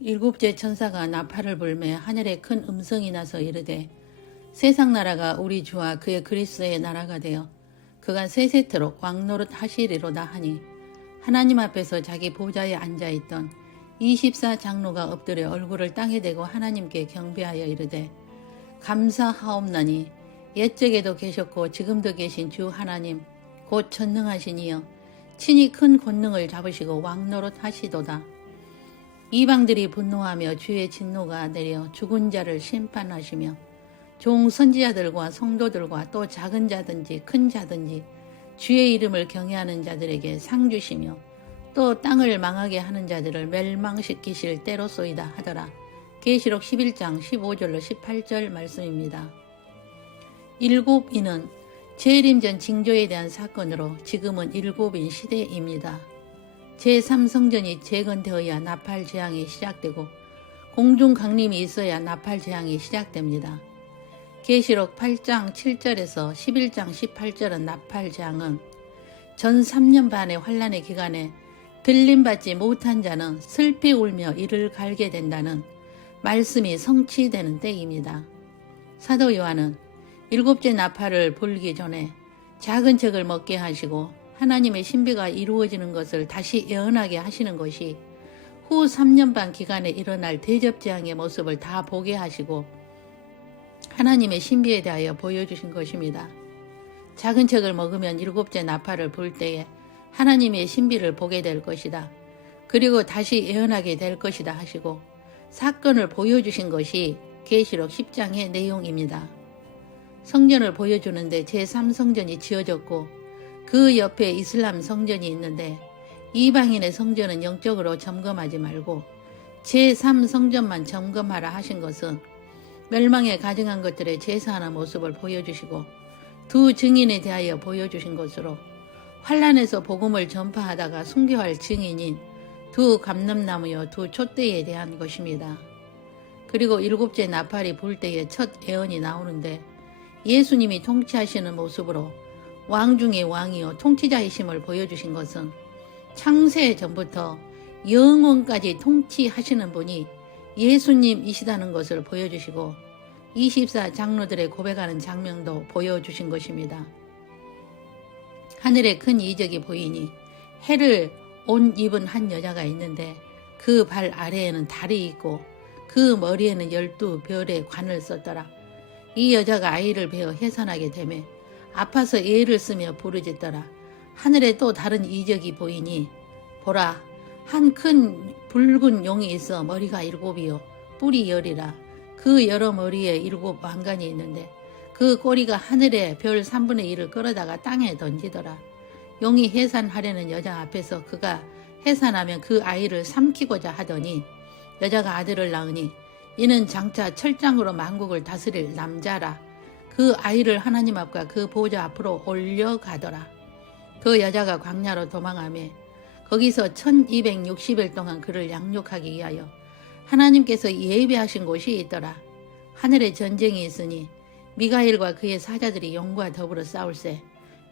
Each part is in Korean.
일곱째 천사가 나팔을 불매 하늘에 큰 음성이 나서 이르되 세상 나라가 우리 주와 그의 그리스도의 나라가 되어 그가 세세토록 왕노릇 하시리로다 하니 하나님 앞에서 자기 보좌에 앉아있던 24장로가 엎드려 얼굴을 땅에 대고 하나님께 경배하여 이르되 감사하옵나니 옛적에도 계셨고 지금도 계신 주 하나님 곧 전능하신 이여 친히 큰 권능을 잡으시고 왕노릇 하시도다. 이방들이 분노하며 주의 진노가 내려 죽은 자를 심판하시며 종 선지자들과 성도들과 또 작은 자든지 큰 자든지 주의 이름을 경외하는 자들에게 상 주시며 또 땅을 망하게 하는 자들을 멸망시키실 때로소이다 하더라. 계시록 11장 15절로 18절 말씀입니다. 일곱인은 재림전 징조에 대한 사건으로 지금은 일곱인 시대입니다. 제3성전이 재건되어야 나팔 재앙이 시작되고 공중 강림이 있어야 나팔 재앙이 시작됩니다. 계시록 8장 7절에서 11장 18절은 나팔 재앙은 전 3년 반의 환란의 기간에 들림받지 못한 자는 슬피 울며 이를 갈게 된다는 말씀이 성취되는 때입니다. 사도 요한은 일곱째 나팔을 불기 전에 작은 책을 먹게 하시고 하나님의 신비가 이루어지는 것을 다시 예언하게 하시는 것이 후 3년 반 기간에 일어날 대접재앙의 모습을 다 보게 하시고 하나님의 신비에 대하여 보여주신 것입니다. 작은 책을 먹으면 일곱째 나팔을 불 때에 하나님의 신비를 보게 될 것이다. 그리고 다시 예언하게 될 것이다 하시고 사건을 보여주신 것이 계시록 10장의 내용입니다. 성전을 보여주는데 제3성전이 지어졌고 그 옆에 이슬람 성전이 있는데 이방인의 성전은 영적으로 점검하지 말고 제3성전만 점검하라 하신 것은 멸망에 가증한 것들의 제사하는 모습을 보여주시고 두 증인에 대하여 보여주신 것으로 환란에서 복음을 전파하다가 순교할 증인인 두 감람나무요 두 촛대에 대한 것입니다. 그리고 일곱째 나팔이 불 때에 첫 예언이 나오는데 예수님이 통치하시는 모습으로 왕 중의 왕이요 통치자이심을 보여주신 것은 창세 전부터 영원까지 통치하시는 분이 예수님이시다는 것을 보여주시고 24장로들의 고백하는 장면도 보여주신 것입니다. 하늘에 큰 이적이 보이니 해를 옷 입은 한 여자가 있는데 그 발 아래에는 달이 있고 그 머리에는 12별의 관을 썼더라. 이 여자가 아이를 베어 해산하게 되매 아파서 애를 쓰며 부르짖더라. 하늘에 또 다른 이적이 보이니 보라 한 큰 붉은 용이 있어 머리가 7이요 뿔이 10이라. 그 여러 머리에 7 왕관이 있는데 그 꼬리가 하늘에 별 3분의 1을 끌어다가 땅에 던지더라. 용이 해산하려는 여자 앞에서 그가 해산하면 그 아이를 삼키고자 하더니 여자가 아들을 낳으니 이는 장차 철장으로 만국을 다스릴 남자라. 그 아이를 하나님 앞과 그 보좌 앞으로 올려가더라. 그 여자가 광야로 도망하며 거기서 1260일 동안 그를 양육하기 위하여 하나님께서 예비하신 곳이 있더라. 하늘에 전쟁이 있으니 미가엘과 그의 사자들이 용과 더불어 싸울세.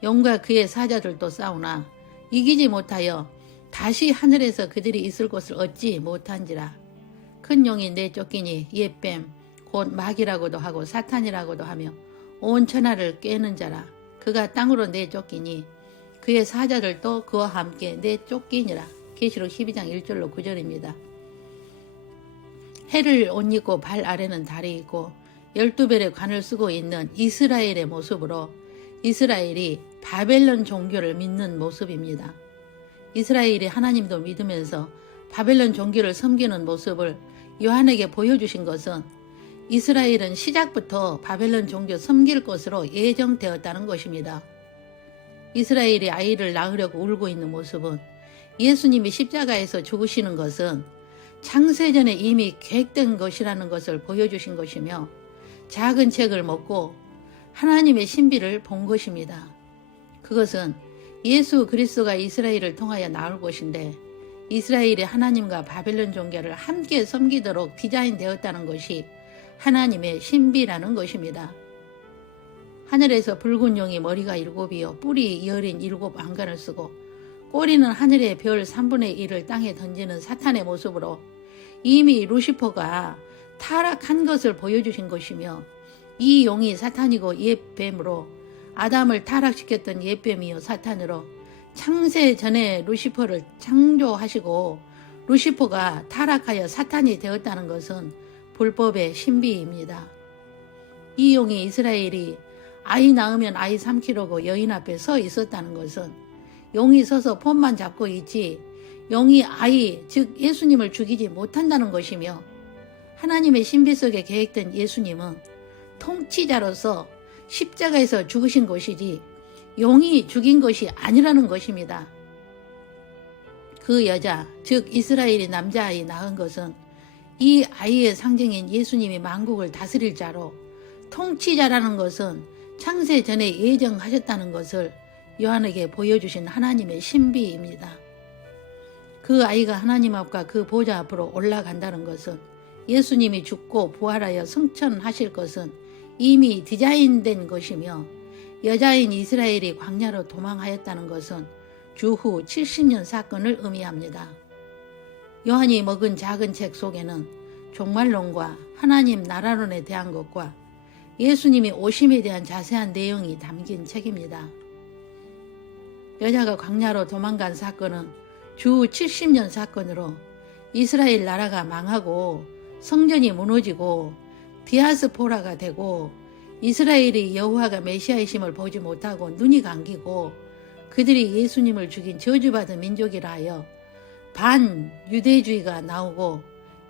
용과 그의 사자들도 싸우나 이기지 못하여 다시 하늘에서 그들이 있을 곳을 얻지 못한지라. 큰 용이 내쫓기니 옛뱀 곧 마귀라고도 하고 사탄이라고도 하며 온 천하를 꿰는 자라. 그가 땅으로 내쫓기니 그의 사자들도 그와 함께 내쫓기니라. 계시록 12장 1절로 9절입니다. 해를 옷 입고 발 아래는 달이 있고 12별의 관을 쓰고 있는 이스라엘의 모습으로 이스라엘이 바벨론 종교를 믿는 모습입니다. 이스라엘이 하나님도 믿으면서 바벨론 종교를 섬기는 모습을 요한에게 보여주신 것은 이스라엘은 시작부터 바벨론 종교 섬길 것으로 예정되었다는 것입니다. 이스라엘이 아이를 낳으려고 울고 있는 모습은 예수님이 십자가에서 죽으시는 것은 창세전에 이미 계획된 것이라는 것을 보여주신 것이며 작은 책을 먹고 하나님의 신비를 본 것입니다. 그것은 예수 그리스도가 이스라엘을 통하여 나올 것인데 이스라엘이 하나님과 바벨론 종교를 함께 섬기도록 디자인되었다는 것이 하나님의 신비라는 것입니다. 하늘에서 붉은 용이 머리가 7이요 뿔이 10인 7 왕관을 쓰고 꼬리는 하늘의 별 3분의 1을 땅에 던지는 사탄의 모습으로 이미 루시퍼가 타락한 것을 보여주신 것이며 이 용이 사탄이고 옛뱀으로 아담을 타락시켰던 옛뱀이요 사탄으로 창세 전에 루시퍼를 창조하시고 루시퍼가 타락하여 사탄이 되었다는 것은 불법의 신비입니다. 이 용이 이스라엘이 아이 낳으면 아이 삼키려고 여인 앞에 서 있었다는 것은 용이 서서 폰만 잡고 있지 용이 아이 즉 예수님을 죽이지 못한다는 것이며 하나님의 신비 속에 계획된 예수님은 통치자로서 십자가에서 죽으신 것이지 용이 죽인 것이 아니라는 것입니다. 그 여자 즉 이스라엘이 남자아이 낳은 것은 이 아이의 상징인 예수님이 만국을 다스릴 자로 통치자라는 것은 창세 전에 예정하셨다는 것을 요한에게 보여주신 하나님의 신비입니다. 그 아이가 하나님 앞과 그 보좌 앞으로 올라간다는 것은 예수님이 죽고 부활하여 승천하실 것은 이미 디자인된 것이며 여자인 이스라엘이 광야로 도망하였다는 것은 주후 70년 사건을 의미합니다. 요한이 먹은 작은 책 속에는 종말론과 하나님 나라론에 대한 것과 예수님이 오심에 대한 자세한 내용이 담긴 책입니다. 여자가 광야로 도망간 사건은 주 70년 사건으로 이스라엘 나라가 망하고 성전이 무너지고 디아스포라가 되고 이스라엘이 여호와가 메시아이심을 보지 못하고 눈이 감기고 그들이 예수님을 죽인 저주받은 민족이라 하여 반유대주의가 나오고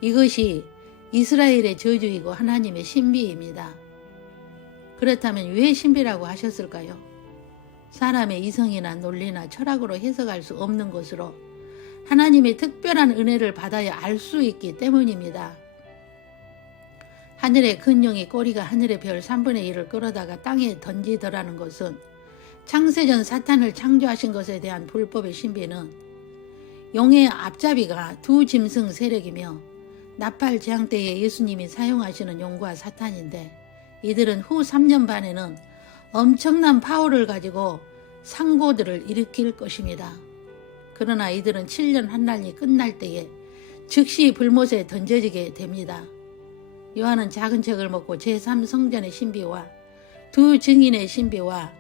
이것이 이스라엘의 저주이고 하나님의 신비입니다. 그렇다면 왜 신비라고 하셨을까요? 사람의 이성이나 논리나 철학으로 해석할 수 없는 것으로 하나님의 특별한 은혜를 받아야 알 수 있기 때문입니다. 하늘의 큰 용이 꼬리가 하늘의 별 3분의 1을 끌어다가 땅에 던지더라는 것은 창세전 사탄을 창조하신 것에 대한 불법의 신비는 용의 앞잡이가 두 짐승 세력이며 나팔 재앙 때에 예수님이 사용하시는 용과 사탄인데 이들은 후 3년 반에는 엄청난 파워를 가지고 상고들을 일으킬 것입니다. 그러나 이들은 7년 한날이 끝날 때에 즉시 불못에 던져지게 됩니다. 요한은 작은 책을 먹고 제3성전의 신비와 두 증인의 신비와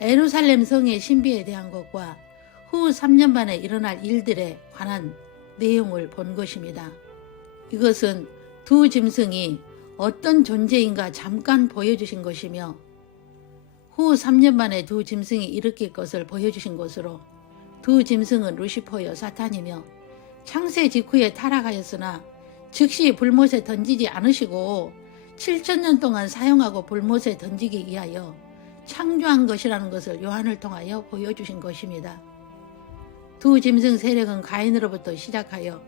예루살렘 성의 신비에 대한 것과 후 3년 만에 일어날 일들에 관한 내용을 본 것입니다. 이것은 두 짐승이 어떤 존재인가 잠깐 보여주신 것이며 후 3년 만에 두 짐승이 일으킬 것을 보여주신 것으로 두 짐승은 루시퍼여 사탄이며 창세 직후에 타락하였으나 즉시 불못에 던지지 않으시고 7,000년 동안 사용하고 불못에 던지기 위하여 창조한 것이라는 것을 요한을 통하여 보여주신 것입니다. 두 짐승 세력은 가인으로부터 시작하여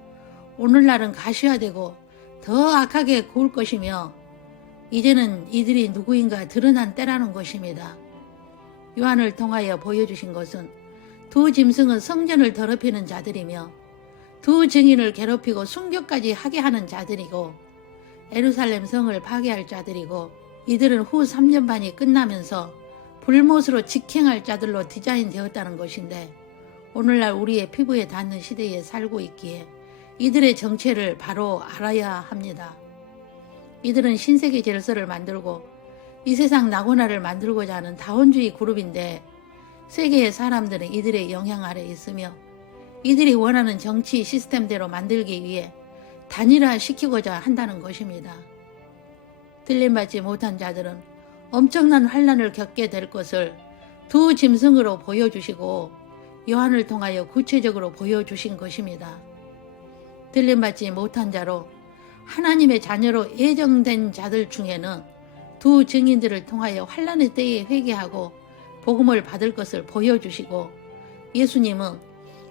오늘날은 가시화되고 더 악하게 구울 것이며 이제는 이들이 누구인가 드러난 때라는 것입니다. 요한을 통하여 보여주신 것은 두 짐승은 성전을 더럽히는 자들이며 두 증인을 괴롭히고 순교까지 하게 하는 자들이고 예루살렘 성을 파괴할 자들이고 이들은 후 3년 반이 끝나면서 불못으로 직행할 자들로 디자인되었다는 것인데 오늘날 우리의 피부에 닿는 시대에 살고 있기에 이들의 정체를 바로 알아야 합니다. 이들은 신세계 질서를 만들고 이 세상 낙원화를 만들고자 하는 다원주의 그룹인데 세계의 사람들은 이들의 영향 아래 있으며 이들이 원하는 정치 시스템대로 만들기 위해 단일화시키고자 한다는 것입니다. 들림받지 못한 자들은 엄청난 환난을 겪게 될 것을 두 짐승으로 보여주시고 요한을 통하여 구체적으로 보여주신 것입니다. 들림받지 못한 자로 하나님의 자녀로 예정된 자들 중에는 두 증인들을 통하여 환난의 때에 회개하고 복음을 받을 것을 보여주시고 예수님은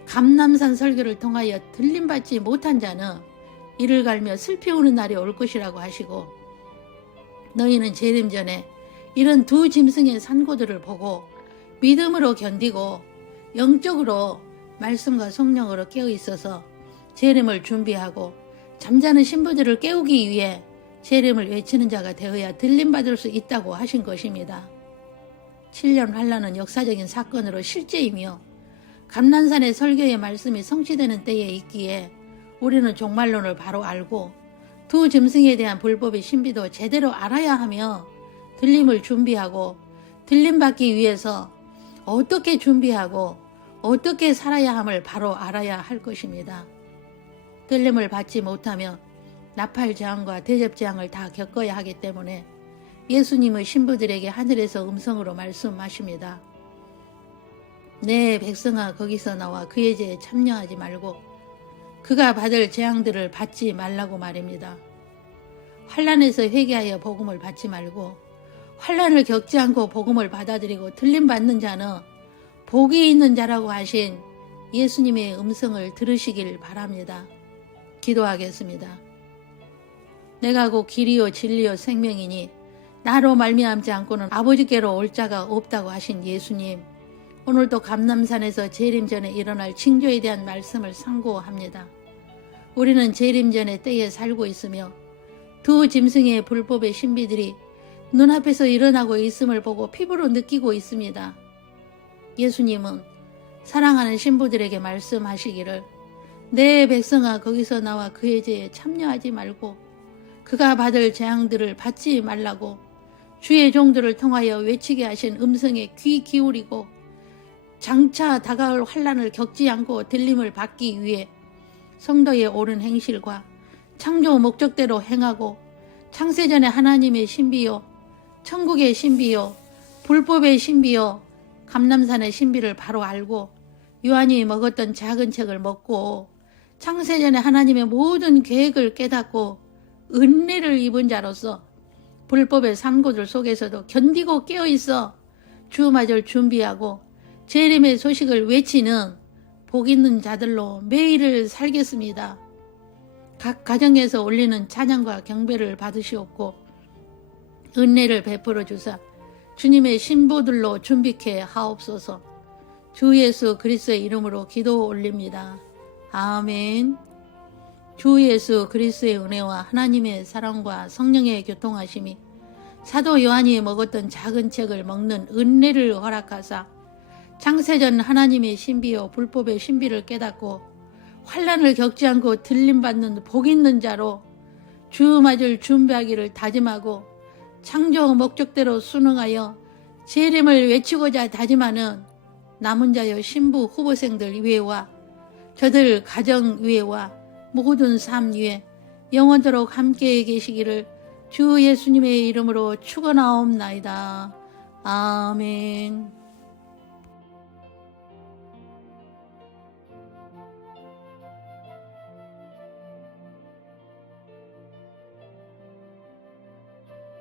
감람산 설교를 통하여 들림받지 못한 자는 이를 갈며 슬피 우는 날이 올 것이라고 하시고 너희는 재림 전에 이런 두 짐승의 산고들을 보고 믿음으로 견디고 영적으로 말씀과 성령으로 깨어 있어서 재림을 준비하고 잠자는 신부들을 깨우기 위해 재림을 외치는 자가 되어야 들림받을 수 있다고 하신 것입니다. 7년 환란은 역사적인 사건으로 실제이며 감난산의 설교의 말씀이 성취되는 때에 있기에 우리는 종말론을 바로 알고 두 짐승에 대한 불법의 신비도 제대로 알아야 하며 들림을 준비하고 들림받기 위해서 어떻게 준비하고 어떻게 살아야 함을 바로 알아야 할 것입니다. 들림을 받지 못하면 나팔재앙과 대접재앙을 다 겪어야 하기 때문에 예수님의 신부들에게 하늘에서 음성으로 말씀하십니다. 내 백성아 거기서 나와 그의 죄에 참여하지 말고 그가 받을 재앙들을 받지 말라고 말입니다. 환난에서 회개하여 복음을 받지 말고 환난을 겪지 않고 복음을 받아들이고 들림받는 자는 복이 있는 자라고 하신 예수님의 음성을 들으시길 바랍니다. 기도하겠습니다. 내가 곧 길이요 진리요 생명이니 나로 말미암지 않고는 아버지께로 올 자가 없다고 하신 예수님, 오늘도 감람산에서 재림전에 일어날 징조에 대한 말씀을 상고합니다. 우리는 재림전의 때에 살고 있으며 두 짐승의 불법의 신비들이 눈앞에서 일어나고 있음을 보고 피부로 느끼고 있습니다. 예수님은 사랑하는 신부들에게 말씀하시기를 내 백성아 거기서 나와 그의 죄에 참여하지 말고 그가 받을 재앙들을 받지 말라고 주의 종들을 통하여 외치게 하신 음성에 귀 기울이고 장차 다가올 환난을 겪지 않고 들림을 받기 위해 성도의 옳은 행실과 창조 목적대로 행하고 창세전에 하나님의 신비요 천국의 신비요 불법의 신비요 감람산의 신비를 바로 알고 요한이 먹었던 작은 책을 먹고 창세전에 하나님의 모든 계획을 깨닫고 은혜를 입은 자로서 불법의 산고들 속에서도 견디고 깨어있어 주맞을 준비하고 재림의 소식을 외치는 복 있는 자들로 매일을 살겠습니다. 각 가정에서 올리는 찬양과 경배를 받으시옵고 은혜를 베풀어 주사 주님의 신부들로 준비케 하옵소서. 주 예수 그리스도의 이름으로 기도 올립니다. 아멘. 주 예수 그리스도의 은혜와 하나님의 사랑과 성령의 교통하심이 사도 요한이 먹었던 작은 책을 먹는 은혜를 허락하사 창세전 하나님의 신비요 불법의 신비를 깨닫고 환난을 겪지 않고 들림받는 복 있는 자로 주 맞을 준비하기를 다짐하고 창조 목적대로 순응하여 재림을 외치고자 다짐하는 남은 자여 신부 후보생들 위에와 저들 가정 위에와 모든 삶 위에 영원토록 함께 계시기를 주 예수님의 이름으로 축원하옵나이다. 아멘.